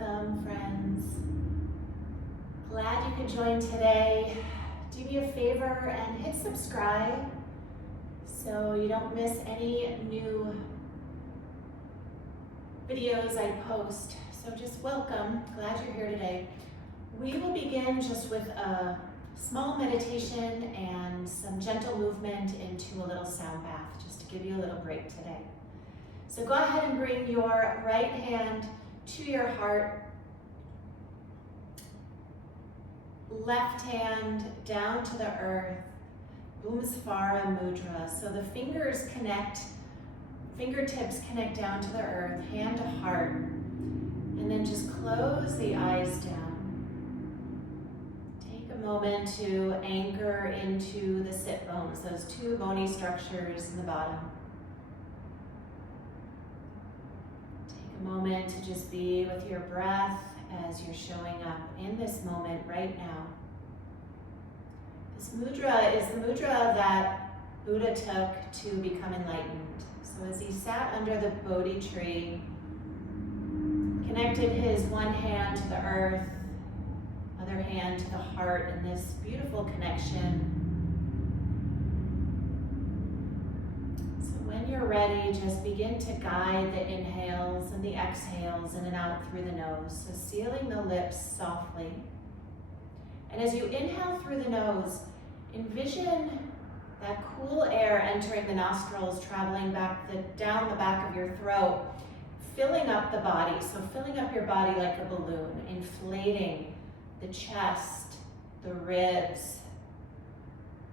Welcome, friends. Glad you could join today. Do me a favor and hit subscribe so you don't miss any new videos I post. So just welcome, glad you're here today. We will begin just with a small meditation and some gentle movement into a little sound bath, just to give you a little break today. So go ahead and bring your right hand to your heart, left hand down to the earth, Bhumasvara Mudra. So the fingertips connect down to the earth, hand to heart, and then just close the eyes down. Take a moment to anchor into the sit bones, those two bony structures in the bottom. Moment to just be with your breath as you're showing up in this moment right now. This mudra is the mudra that Buddha took to become enlightened. So as he sat under the Bodhi tree, connected his one hand to the earth, other hand to the heart in this beautiful connection. When you're ready, just begin to guide the inhales and the exhales in and out through the nose. So sealing the lips softly. And as you inhale through the nose, envision that cool air entering the nostrils, traveling down the back of your throat, filling up the body. So filling up your body like a balloon, inflating the chest, the ribs,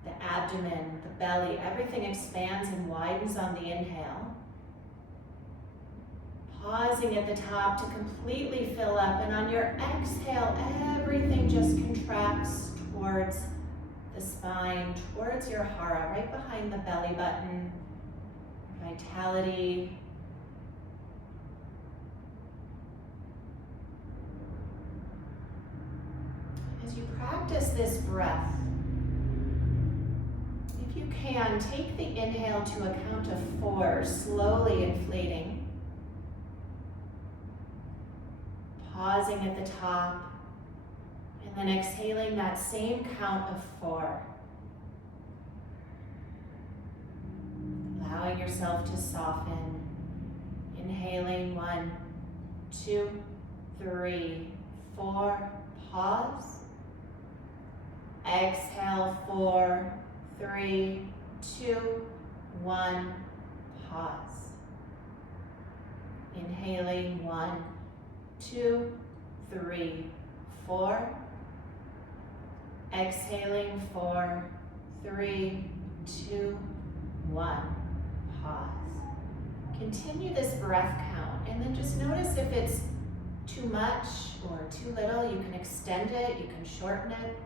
the abdomen, the belly, everything expands and widens on the inhale. Pausing at the top to completely fill up, and on your exhale, everything just contracts towards the spine, towards your hara, right behind the belly button, vitality. As you practice this breath, you can take the inhale to a count of 4, slowly inflating. Pausing at the top, and then exhaling that same count of 4. Allowing yourself to soften. Inhaling 1, 2, 3, 4. Pause. Exhale 4, 3, 2, 1, pause. Inhaling 1, 2, 3, 4. Exhaling 4, 3, 2, 1, pause. Continue this breath count and then just notice if it's too much or too little. You can extend it, you can shorten it.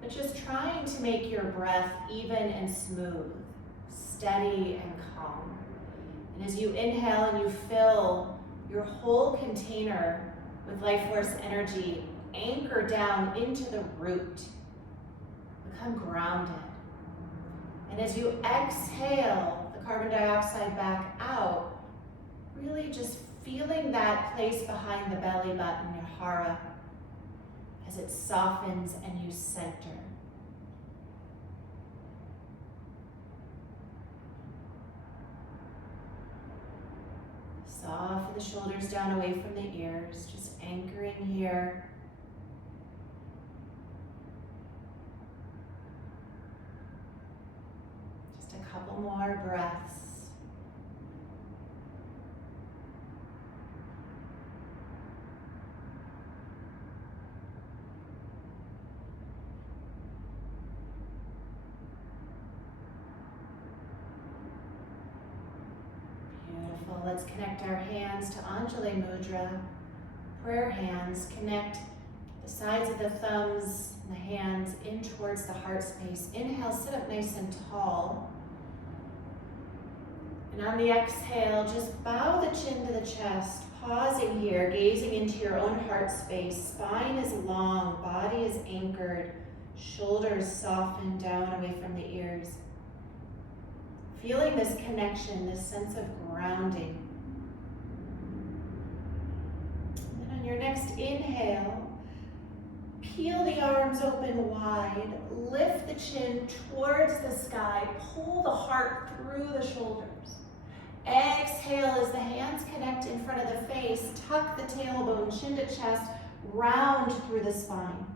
But just trying to make your breath even and smooth, steady and calm. And as you inhale and you fill your whole container with life force energy, anchor down into the root. Become grounded. And as you exhale the carbon dioxide back out, really just feeling that place behind the belly button, your hara, as it softens and you center. Soften the shoulders down away from the ears, just anchoring here. Just a couple more breaths. Let's connect our hands to Anjali Mudra. Prayer hands. Connect the sides of the thumbs and the hands in towards the heart space. Inhale, sit up nice and tall. And on the exhale, just bow the chin to the chest. Pausing here, gazing into your own heart space. Spine is long, body is anchored. Shoulders soften down away from the ears. Feeling this connection, this sense of grounding. And then on your next inhale, peel the arms open wide, lift the chin towards the sky, pull the heart through the shoulders. Exhale as the hands connect in front of the face, tuck the tailbone, chin to chest, round through the spine.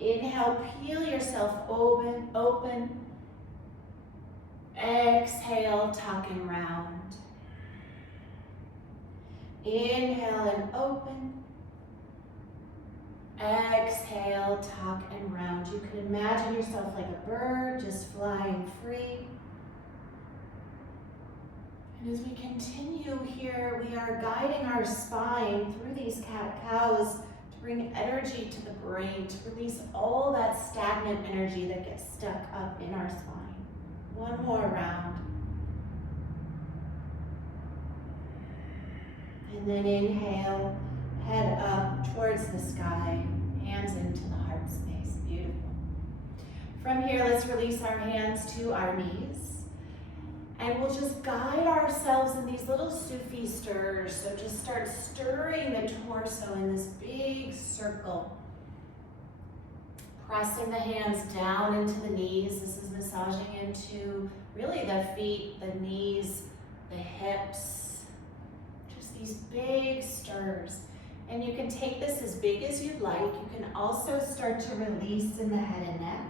Inhale, peel yourself open, open. Exhale, tuck and round. Inhale and open. Exhale, tuck and round. You can imagine yourself like a bird, just flying free. And as we continue here, we are guiding our spine through these cat-cows to bring energy to the brain, to release all that stagnant energy that gets stuck up in our spine. One more round. And then inhale, head up towards the sky, hands into the heart space. Beautiful. From here, let's release our hands to our knees. And we'll just guide ourselves in these little Sufi stirs. So just start stirring the torso in this big circle. Pressing the hands down into the knees. This is massaging into really the feet, the knees, the hips. Just these big stirs. And you can take this as big as you'd like. You can also start to release in the head and neck.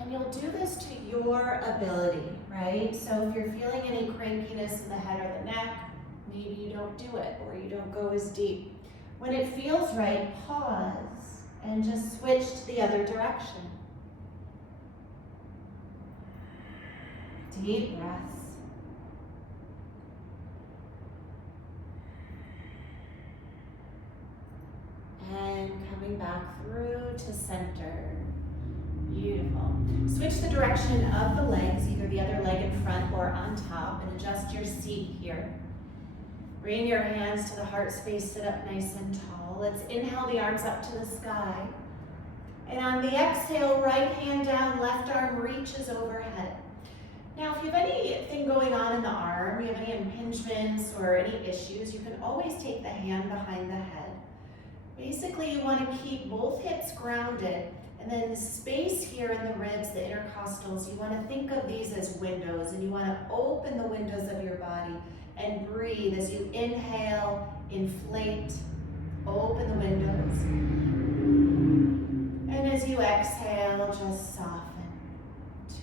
And you'll do this to your ability, right? So if you're feeling any crankiness in the head or the neck, maybe you don't do it or you don't go as deep. When it feels right, pause and just switch to the other direction. Deep breaths. And coming back through to center. Beautiful. Switch the direction of the legs, either the other leg in front or on top, and adjust your seat here. Bring your hands to the heart space, sit up nice and tall. Let's inhale the arms up to the sky. And on the exhale, right hand down, left arm reaches overhead. Now, if you have anything going on in the arm, you have any impingements or any issues, you can always take the hand behind the head. Basically, you want to keep both hips grounded. And then the space here in the ribs, the intercostals, you want to think of these as windows, and you want to open the windows of your body and breathe as you inhale, inflate, open the windows. And as you exhale, just soften.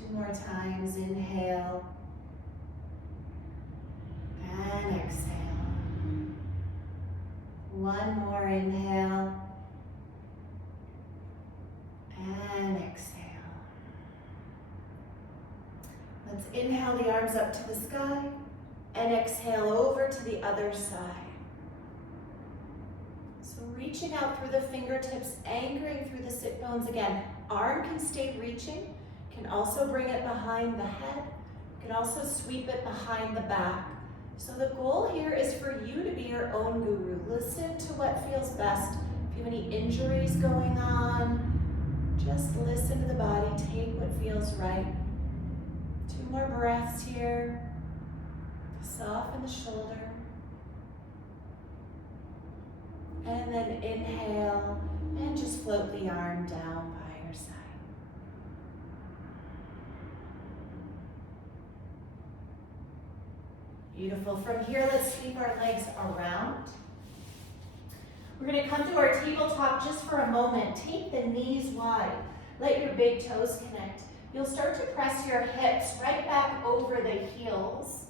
2 more times, inhale and exhale. 1 more inhale. And exhale. Let's inhale the arms up to the sky and exhale over to the other side. So reaching out through the fingertips, anchoring through the sit bones again. Arm can stay reaching, can also bring it behind the head, can also sweep it behind the back. So the goal here is for you to be your own guru. Listen to what feels best. If you have any injuries going on, just listen to the body, take what feels right. 2 more breaths here. Soften the shoulder. And then inhale and just float the arm down by your side. Beautiful. From here, let's sweep our legs around. We're going to come to our tabletop just for a moment. Take the knees wide. Let your big toes connect. You'll start to press your hips right back over the heels.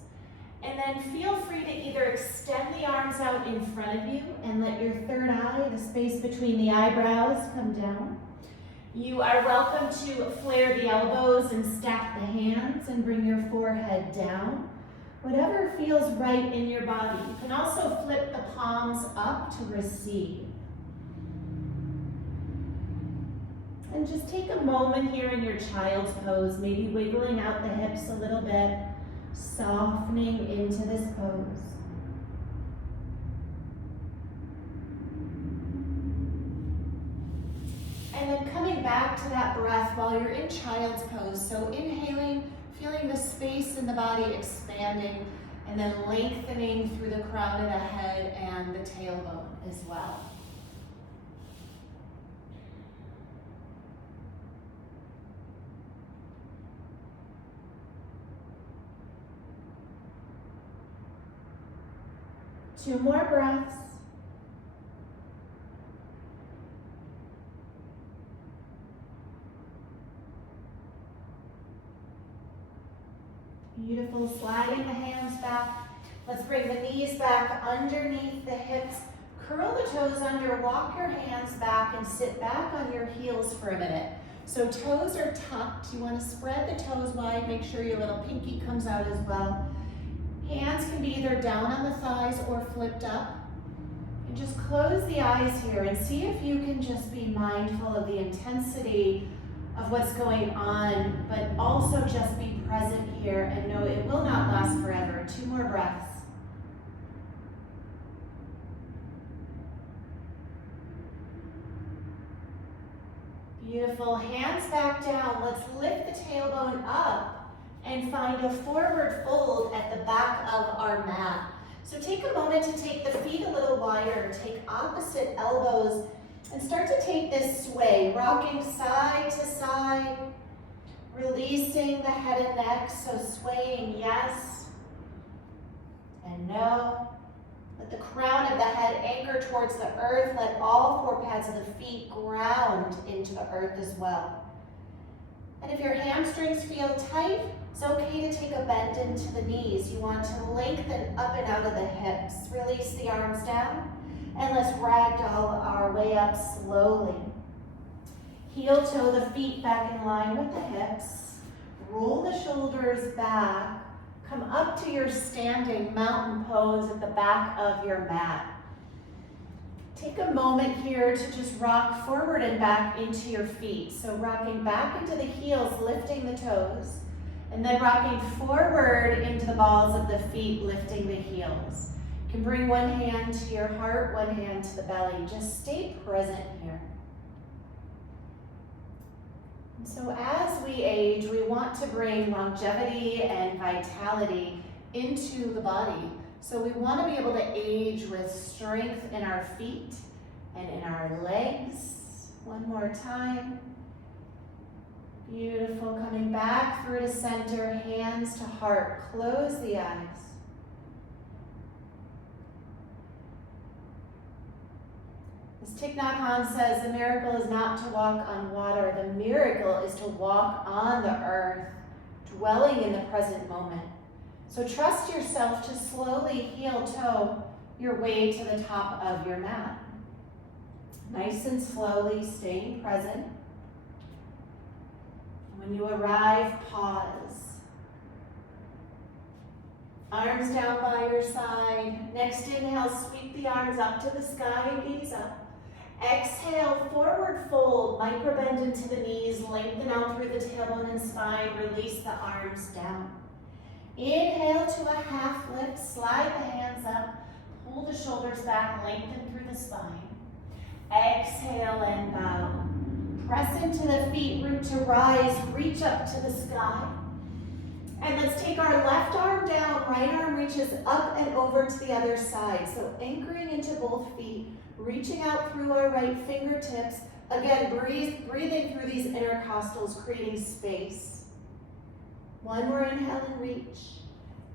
And then feel free to either extend the arms out in front of you and let your third eye, the space between the eyebrows, come down. You are welcome to flare the elbows and stack the hands and bring your forehead down. Whatever feels right in your body. You can also flip the palms up to receive. And just take a moment here in your child's pose, maybe wiggling out the hips a little bit, softening into this pose. And then coming back to that breath while you're in child's pose. So inhaling, feeling the space in the body expanding, And then lengthening through the crown of the head and the tailbone as well. Two more breaths. Beautiful, sliding the hands back. Let's bring the knees back underneath the hips. Curl the toes under, walk your hands back and sit back on your heels for a minute. So toes are tucked. You want to spread the toes wide. Make sure your little pinky comes out as well. Hands can be either down on the thighs or flipped up. And just close the eyes here and see if you can just be mindful of the intensity of what's going on, but also just be present here and know it will not last forever. Two more breaths. Beautiful, hands back down. Let's lift the tailbone up and find a forward fold at the back of our mat. So take a moment to take the feet a little wider, take opposite elbows, and start to take this sway, rocking side to side, releasing the head and neck, so swaying yes and no. Let the crown of the head anchor towards the earth. Let all four pads of the feet ground into the earth as well. And if your hamstrings feel tight, it's okay to take a bend into the knees. You want to lengthen up and out of the hips. Release the arms down. And let's ragdoll our way up slowly. Heel toe the feet back in line with the hips. Roll the shoulders back. Come up to your standing mountain pose at the back of your mat. Take a moment here to just rock forward and back into your feet. So rocking back into the heels, lifting the toes, and then rocking forward into the balls of the feet, lifting the heels. You can bring one hand to your heart, one hand to the belly. Just stay present here. And so as we age, we want to bring longevity and vitality into the body. So we want to be able to age with strength in our feet and in our legs. One more time. Beautiful. Coming back through to center, hands to heart. Close the eyes. As Thich Nhat Hanh says, the miracle is not to walk on water. The miracle is to walk on the earth, dwelling in the present moment. So trust yourself to slowly heel toe your way to the top of your mat. Nice and slowly, staying present. When you arrive, pause. Arms down by your side. Next inhale, sweep the arms up to the sky and gaze up. Exhale, forward fold, micro bend into the knees, lengthen out through the tailbone and spine, release the arms down. Inhale to a half lift, slide the hands up, pull the shoulders back, lengthen through the spine. Exhale and bow. Press into the feet, root to rise, reach up to the sky. And let's take our left arm down, right arm reaches up and over to the other side. So anchoring into both feet, reaching out through our right fingertips. Again, breathing through these intercostals, creating space. One more inhale and reach.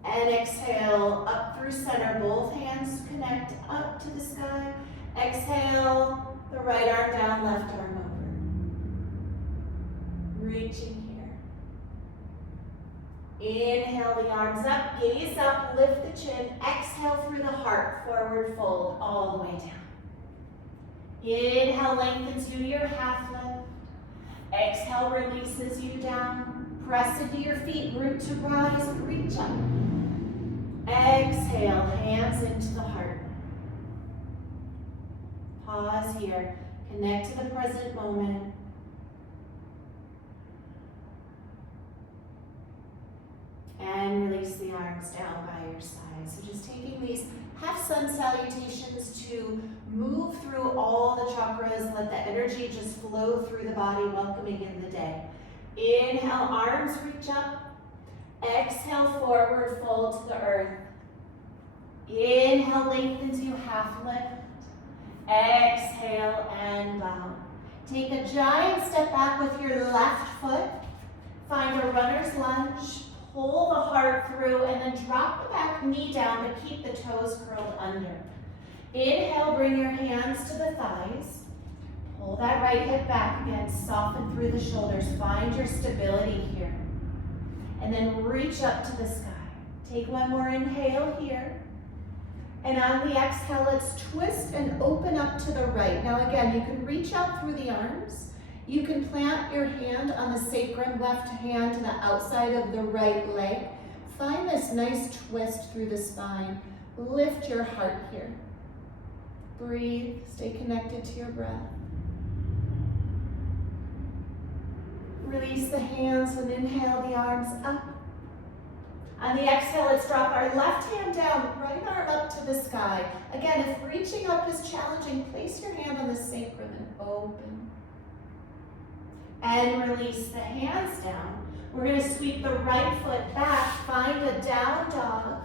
And exhale, up through center. Both hands connect up to the sky. Exhale, the right arm down, left arm over. Reaching here. Inhale the arms up, gaze up, lift the chin. Exhale through the heart, forward fold all the way down. Inhale, lengthens you to your half lift. Exhale, releases you down. Press into your feet, root to rise, reach up. Exhale, hands into the heart. Pause here, connect to the present moment. And release the arms down by your side. So just taking these half sun salutations to move through all the chakras, let the energy just flow through the body, welcoming in the day. Inhale, arms reach up. Exhale, forward fold to the earth. Inhale, lengthen to half lift. Exhale and bow. Take a giant step back with your left foot. Find a runner's lunge. Pull the heart through and then drop the back knee down, but keep the toes curled under. Inhale, bring your hands to the thighs. Pull that right hip back again. Soften through the shoulders. Find your stability here. And then reach up to the sky. Take one more inhale here. And on the exhale, let's twist and open up to the right. Now again, you can reach out through the arms. You can plant your hand on the sacrum, left hand to the outside of the right leg. Find this nice twist through the spine. Lift your heart here. Breathe, stay connected to your breath. Release the hands and inhale the arms up. On the exhale, let's drop our left hand down, right arm up to the sky. Again, if reaching up is challenging, place your hand on the sacrum and open. And release the hands down. We're going to sweep the right foot back, find a down dog.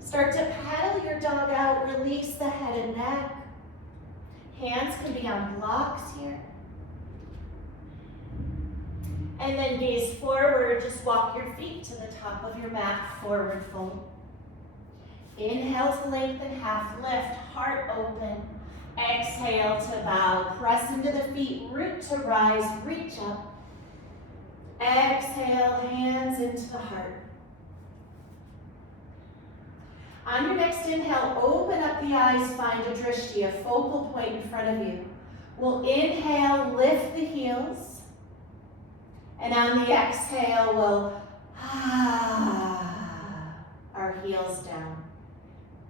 Start to paddle your dog out, release the head and neck. Hands can be on blocks here. And then gaze forward, just walk your feet to the top of your mat, forward fold. Inhale to lengthen, half lift, heart open. Exhale to bow, press into the feet, root to rise, reach up. Exhale, hands into the heart. On your next inhale, open up the eyes, find a drishti, a focal point in front of you. We'll inhale, lift the heels. And on the exhale, we'll our heels down.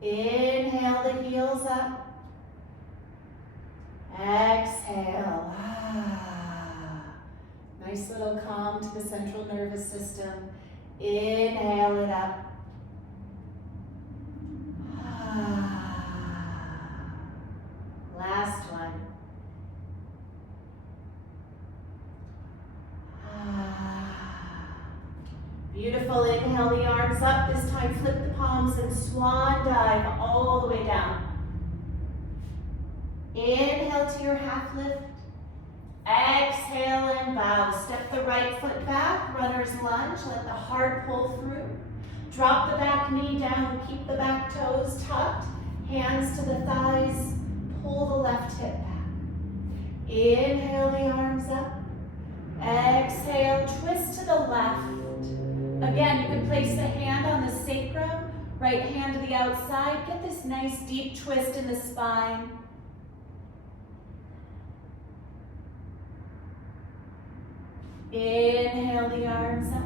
Inhale the heels up. Exhale. Nice little calm to the central nervous system. Inhale it up. Last one. Beautiful. Inhale the arms up. This time flip the palms and swan dive all the way down. Inhale to your half lift. Exhale and bow. Step the right foot back, runner's lunge. Let the heart pull through. Drop the back knee down. Keep the back toes tucked. Hands to the thighs. Pull the left hip back. Inhale the arms up. Exhale, twist to the left. Again, you can place the hand on the sacrum, right hand to the outside. Get this nice deep twist in the spine. Inhale the arms up.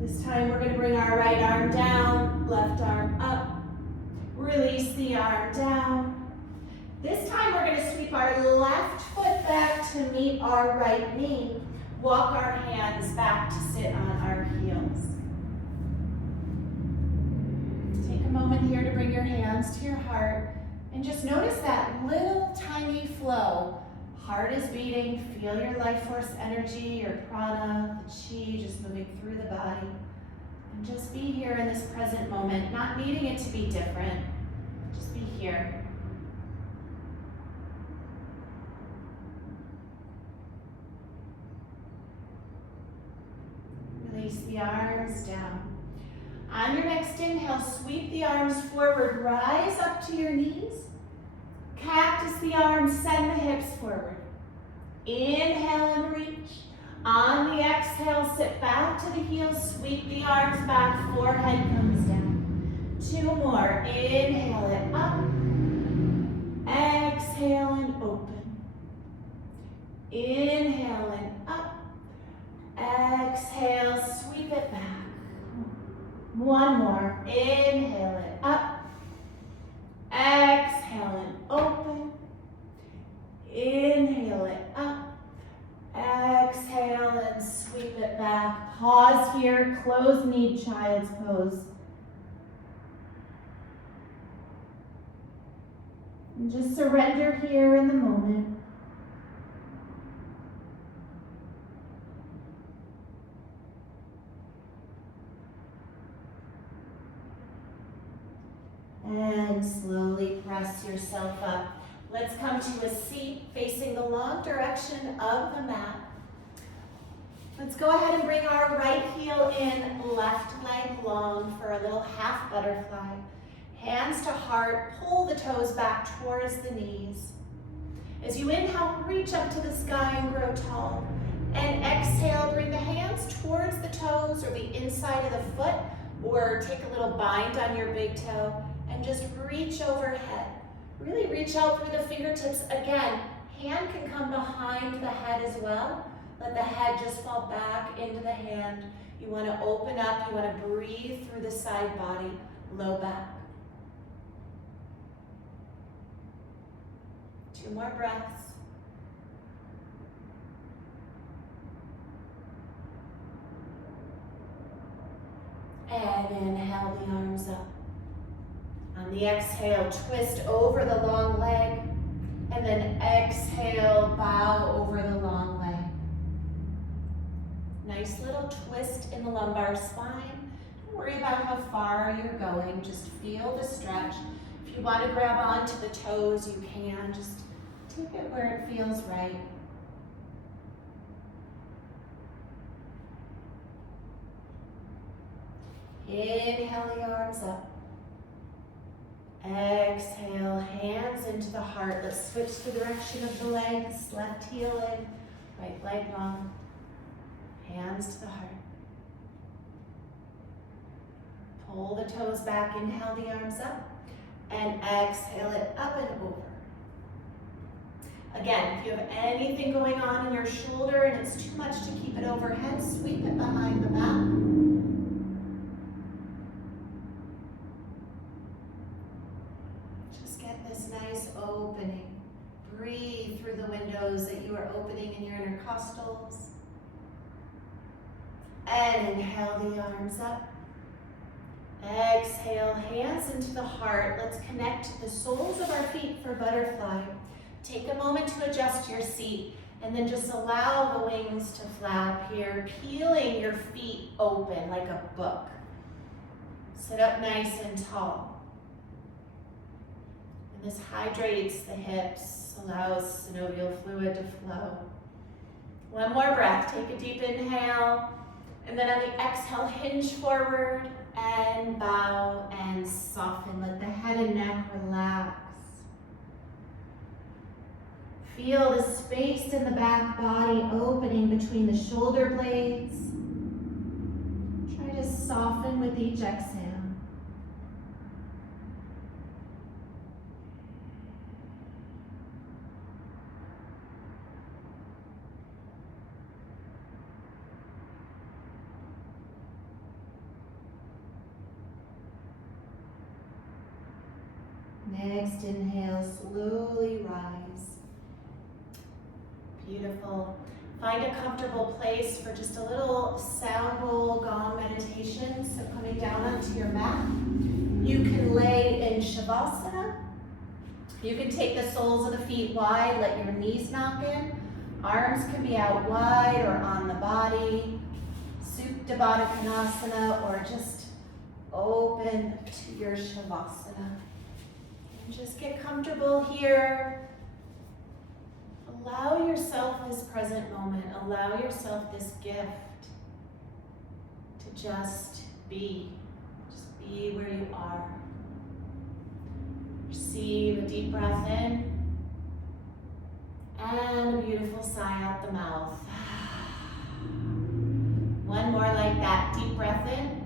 This time we're going to bring our right arm down, left arm up. Release the arm down. This time we're going to sweep our left foot back to meet our right knee. Walk our hands back to sit on our heels. Take a moment here to bring your hands to your heart and just notice that little tiny flow. Heart is beating, feel your life force energy, your prana, the chi just moving through the body. And just be here in this present moment, not needing it to be different. Just be here. Release the arms down. On your next inhale, sweep the arms forward, rise up to your knees. Cactus the arms, send the hips forward. Inhale and reach. On the exhale, sit back to the heels, sweep the arms back, forehead comes down. 2 more. Inhale it up. Exhale and open. Inhale and up. Exhale, sweep it back. 1 more. Inhale it up. Exhale and open. Inhale it up. Exhale and sweep it back. Pause here. Closed knee, child's pose. And just surrender here in the moment. slowly press yourself up. Let's come to a seat facing the long direction of the mat. Let's go ahead and bring our right heel in, left leg long for a little half butterfly. Hands to heart, pull the toes back towards the knees. As you inhale, reach up to the sky and grow tall. And exhale, bring the hands towards the toes or the inside of the foot, or take a little bind on your big toe and just reach overhead. Really reach out through the fingertips. Again, hand can come behind the head as well. Let the head just fall back into the hand. You want to open up, you want to breathe through the side body, low back. 2 more breaths. And inhale the arms up. On the exhale, twist over the long leg. And then exhale, bow over the long leg. Nice little twist in the lumbar spine. Don't worry about how far you're going. Just feel the stretch. If you want to grab onto the toes, you can. Just take it where it feels right. Inhale the arms up. Exhale, hands into the heart. Let's switch the direction of the legs. Left heel in, right leg long. Hands to the heart. Pull the toes back, inhale the arms up, and exhale it up and over. Again, if you have anything going on in your shoulder and it's too much to keep it overhead, sweep it behind the back. Just get this nice opening. Breathe through the windows that you are opening in your intercostals. And inhale the arms up. Exhale, hands into the heart. Let's connect the soles of our feet for butterfly. Take a moment to adjust your seat and then just allow the wings to flap here, peeling your feet open like a book. Sit up nice and tall. And this hydrates the hips, allows synovial fluid to flow. 1 more breath. Take a deep inhale. And then on the exhale, hinge forward and bow and soften. Let the head and neck relax. Feel the space in the back body opening between the shoulder blades. Try to soften with each exhale. Next inhale, slowly rise. Beautiful. Find a comfortable place for just a little sound bowl gong meditation. So coming down onto your mat. You can lay in Shavasana. You can take the soles of the feet wide, let your knees knock in. Arms can be out wide or on the body. Supta Baddha Konasana, or just open to your Shavasana. Just get comfortable here. Allow yourself this present moment. Allow yourself this gift to just be. Just be where you are. Receive a deep breath in and a beautiful sigh out the mouth. 1 more like that. Deep breath in.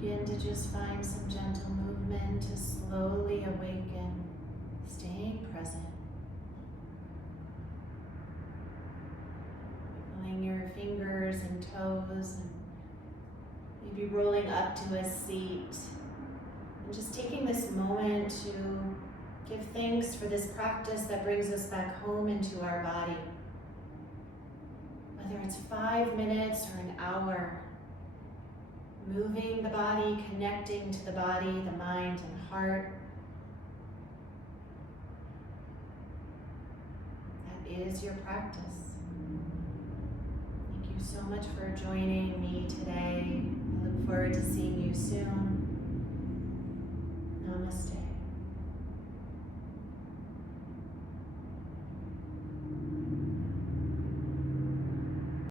Begin to just find some gentle movement to slowly awaken, staying present. Wiggling your fingers and toes, and maybe rolling up to a seat. And just taking this moment to give thanks for this practice that brings us back home into our body. Whether it's 5 minutes or an hour, moving the body, connecting to the body, the mind, and heart. That is your practice. Thank you so much for joining me today. I look forward to seeing you soon. Namaste.